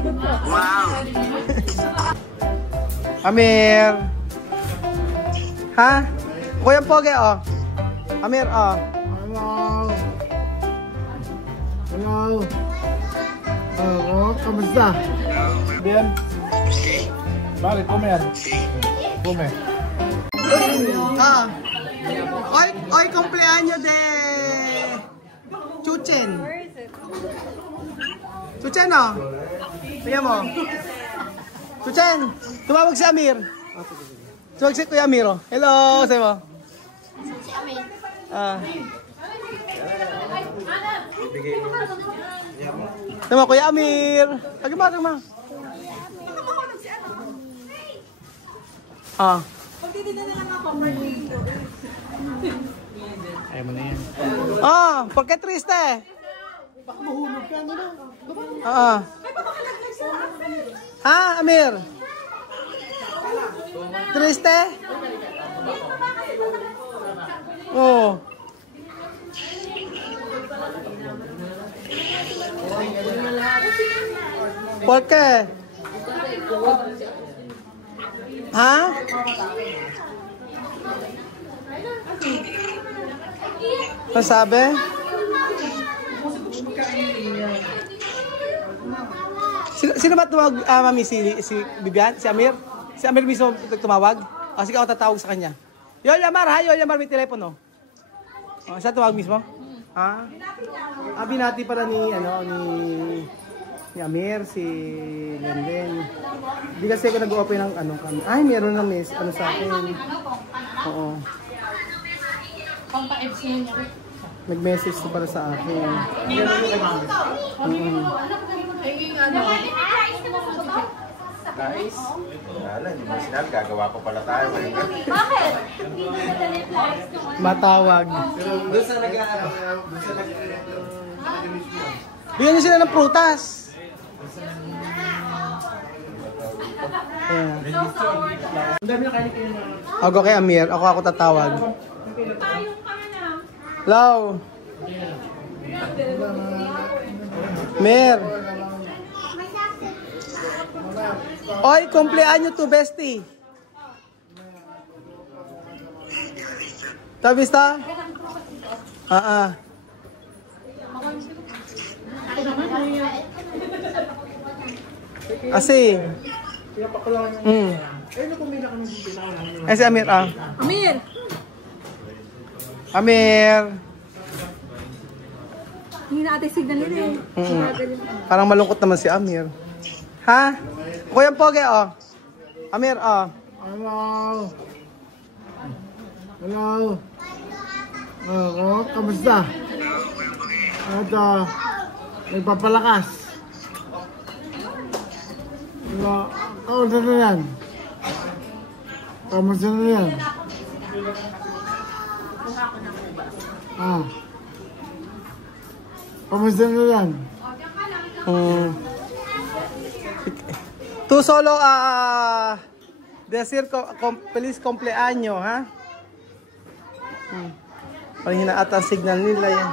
Wow! Amir! Ha? Kuya Pogi, oh. Amir, oh. Hello! Hello! Oh, kamusta? Bien? Bakit? Kumer? Kumer? Ah. Oy, cumpleaños de Chuchen. Chuchen, oh. Tingnan mo. Chuchen, tumawag si Amir. Tumawag si Kuya Amir, oh. Hello, sabi mo. Si Amir. Ah. Sabi mo, Kuya Amir. Tagma. Ah. Ayaw mo na yan. Ah, porque triste? Baka mahulog ka, ano na? Ah. Ah, Amir. Triste? Oh. ¿Por qué? Ha? Ano sabi? Sino ba tumawag, mami? Si Bibian? Si Amir? Si Amir mismo tumawag? O, sige ako tatawag sa kanya. Yolyamar, ha? Yolyamar, may telepono. O, siya tumawag mismo? Ha? Binati pala ni Amir, si Lenden. Hindi kasi ako nag-open ng ay, meron ng sa akin. Oo. Nag-message to para sa akin. Guys, wala, hindi mo sinabi, gagawa ko pala tayo. Bakit? Matawag. Doon sa Bigyan niyo sila ng prutas. Ako kay Amir, ako tatawag. Hello. Mer. Oy, cumpleaños tu bestie. ¿Está vista? Así. Si Amir, Amir! Amir. Hindi na ating signal nila eh. Parang malungkot naman si Amir. Ha? Kuya Pogi, oh. Amir, oh. Hello! Hello! Oh, kamusta? Ito, nagpapalakas. Kamusta na yan? Kamusta na yan? Kamusta na yan? Tú solo decir feliz cumpleaños, ha? Parang hinaat ang signal nila yan.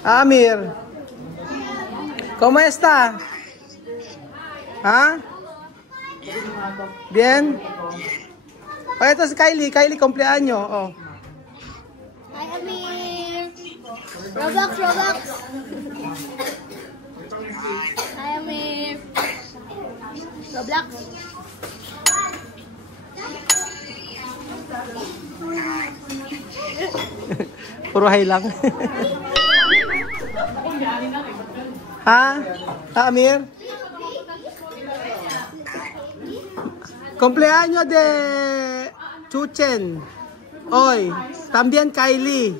Amir, ¿cómo está? ¿Ha? Bien? O, ito si Kylie, cumpleaños. Oh. Hi, Amir! Roblox! Hi, Amir! Roblox! Puro hay lang. Ha? Amir? Cumpleaños de Chuchen. Hoy, también Kylie.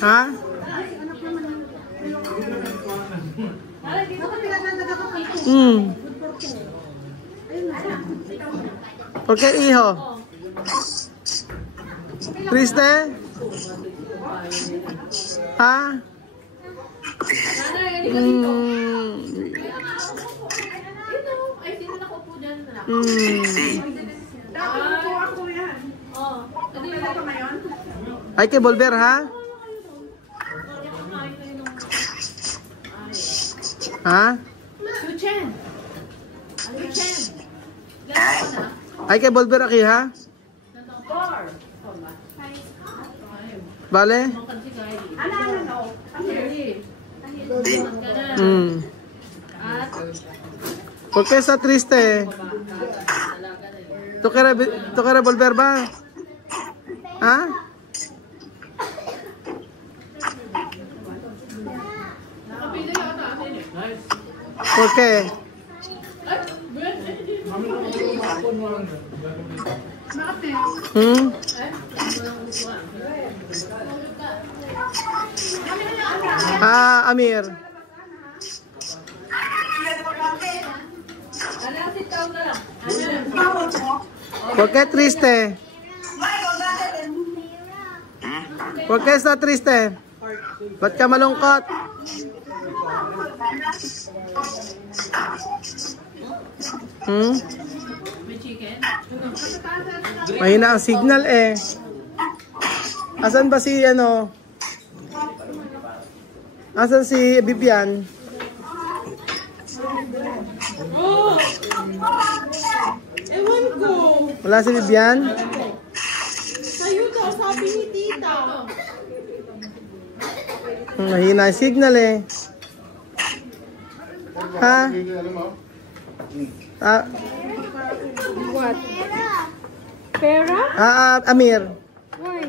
Ha? ¿Por qué, hijo? ¿Triste? ¿Ah? Ay kay Volver, ha? Ha? Ay kay Volver, aki, ha? Bale? ¿Por qué está triste? ¿Tú quieres volver, va? ¿Ah? ¿Por qué? Ah, Amir. ¿Por qué triste? ¿Por qué está triste? Ba't ka malungkot? Mahina ang signal eh. Asan ba si ano? Asan si Bibian? Ewan ko. Wala si Bibian? Sa'yo daw, sabi ni tita. Mahina ang signal eh. Ha? What? Pera? Amir. Why?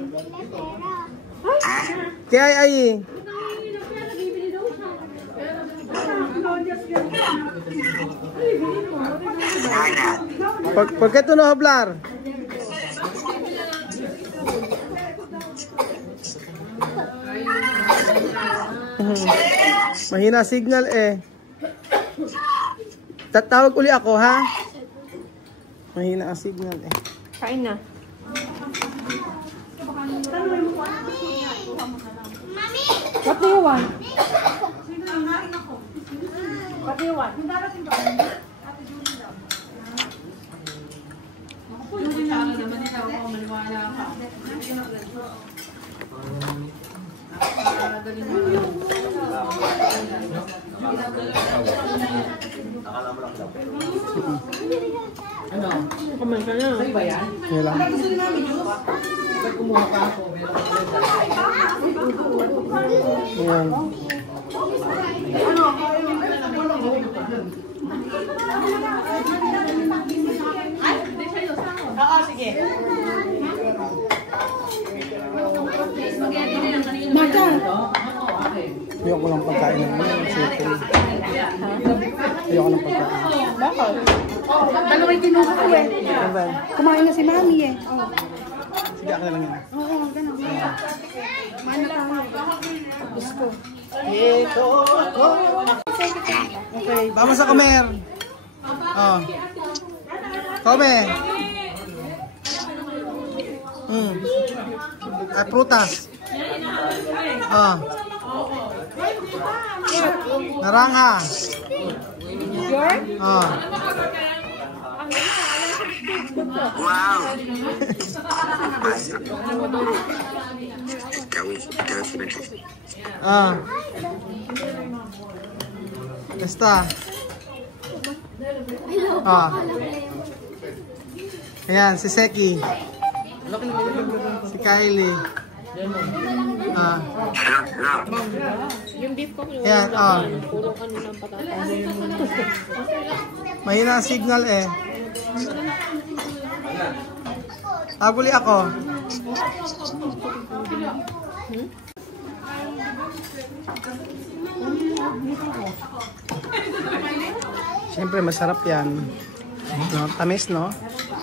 Kaya ay. ¿Por qué tú no hablar? Mahina signal eh. Tatawag uli ako, ha? Mahina ang signal eh. Kain na. What do you want? What do you want? Kumain ka na. Ngayon lang. Ayan. Oo, sige. Marta! Ayoko lang pagkain ng chicken. Ayoko lang pagkain. Bakit? Dalawa yung kinuha ko eh. Kumain na si Mami eh. Oh. Sige, ako na lang yan. Oo, ganun. Kumain na tayo. Gusto. Okay, vamos a comer. Oh. Come. Ay, prutas. Oh. Naranja. Your? Oh. Ah. Está. Ah. Ayan, si Seki. Si Kylie. Ah. Yung beef ko. Ayan, ah. Puro ano ng patatas. Mahina ang signal eh. Abuli ako. Siyempre masarap yan. No, tamis, no?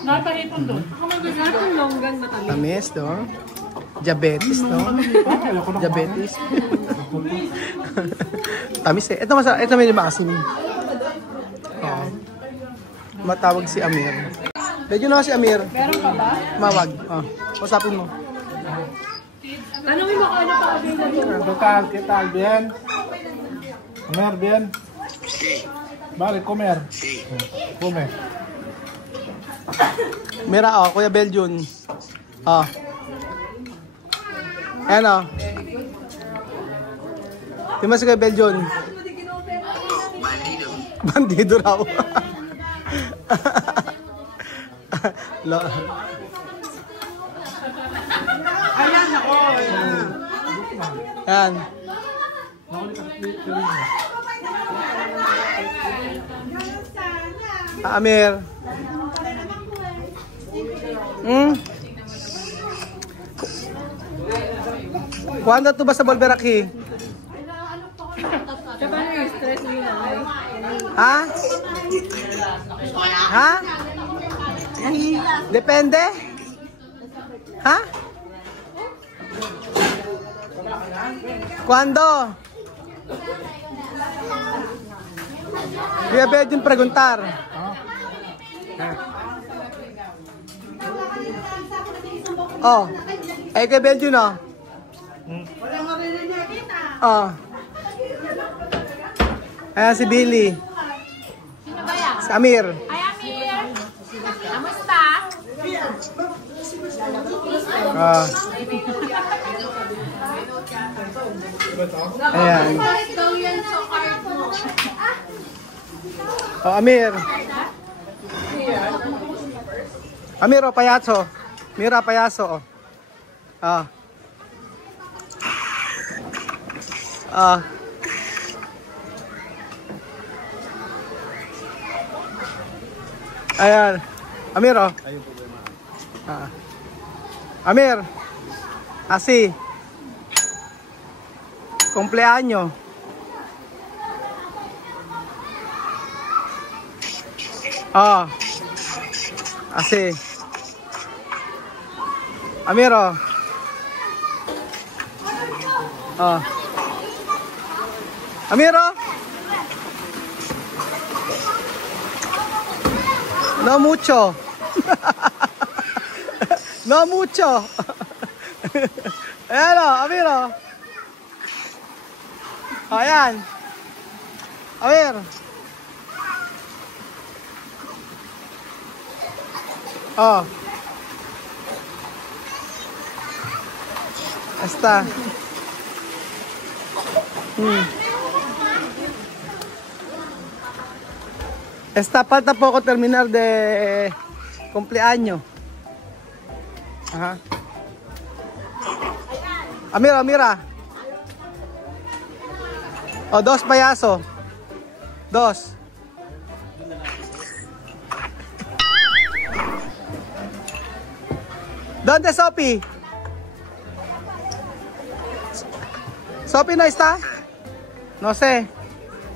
Napahipon doon. Ang longgan matamis. Tamis, no? Diabetes, no? Diabetes. Tamis eh. Ito masarap. Ito medyo maasim. Oh. Matawag si Amir. Medyo na si Amir. Meron pa ba? Mawag. Oh. Usapin mo. Tanungin mo kung ano pa available. ¿Qué tal? ¿Bien? ¿Comer bien? Vale, comer. Come. Mira, oh, Kuya Beljun. Oh. Ayan o. Di mas kay Belgian. Bandido raw. Ayan ako. Ayan. Amir. Kuwanda to ba sa Bolberaki? Ha? Ha? Depende? Ha? Kuwando? Kaya pwede yung preguntar. Oh. Ay kay Belgium no? Oh. Ayan si Billy. Sino ba yan? Si Amir. Ay, Amir! Kamusta? Ah. Ayan. Daw yan sa card mo. Oh, Amir. Amir, oh, payaso. Mira, payaso, oh. Ah. Ah. Ayan. Amir, oh. Ah. Amir. Asi. Kumpleaños. Ah. Asi. Amiro. Ah. Amiro. No mucho. No mucho. Ayan o, Amiro. Ayan. Amir. Oh. Está. Está falta poco terminar de cumpleaños. Ajá. Mira, mira. Oh, dos payaso. Dos. ¿Dónde Sophie? ¿Sophie no está? No sé.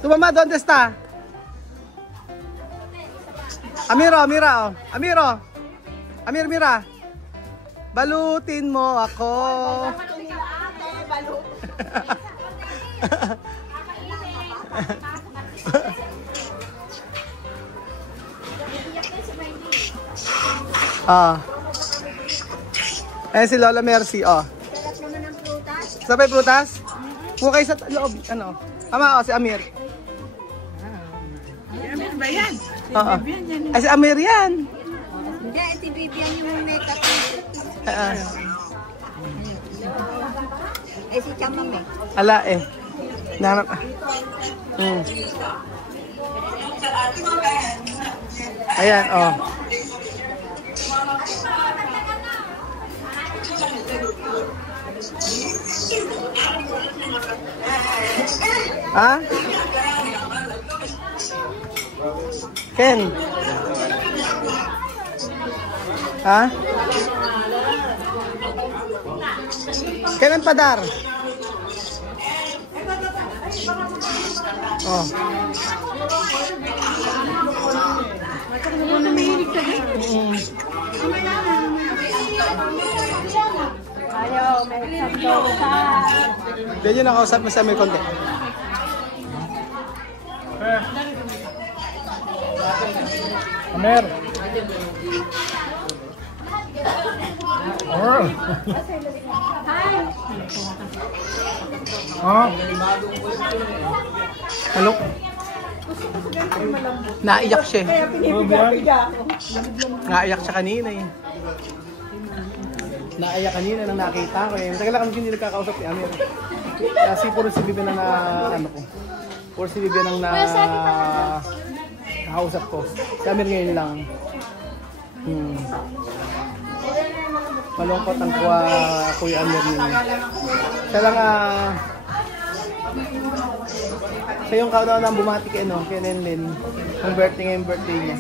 ¿Tu mamá dónde está? Amiro, mira. Amiro. Amir, mira. Balutin mo ako. Ah. Eh si Lola Mercy, oh. Sabay prutas? Kung kayo sa loob, ano? Ama, oh, si Amir. Amir ba yan? Oo. Ay, si Amir yan. Hindi, iti Bibian yung makeup. Eh, si Chamam eh. Ala eh. Nanap. Ayan, oh. Ha? Ken? Ha? Kailan padar? Oh. Ayaw, may sakto ka. Pwede yung nakausap mo sa may konti. Amer. Oh. Oh. Ano? Naiyak siya. Oh, Bian. Naiyak siya kanina eh. Naaya kanina nang nakita ko eh. Matagal na kami hindi nagkakausap ni Amir. Kasi puro si Bibi na ano ko. Puro si Bibi nang nakausap ko. Si Amir ngayon lang. Malungkot ang Kuya Amir niya. Siya lang siya yung kauna-unang bumati kay Nenlen. Ang birthday niya.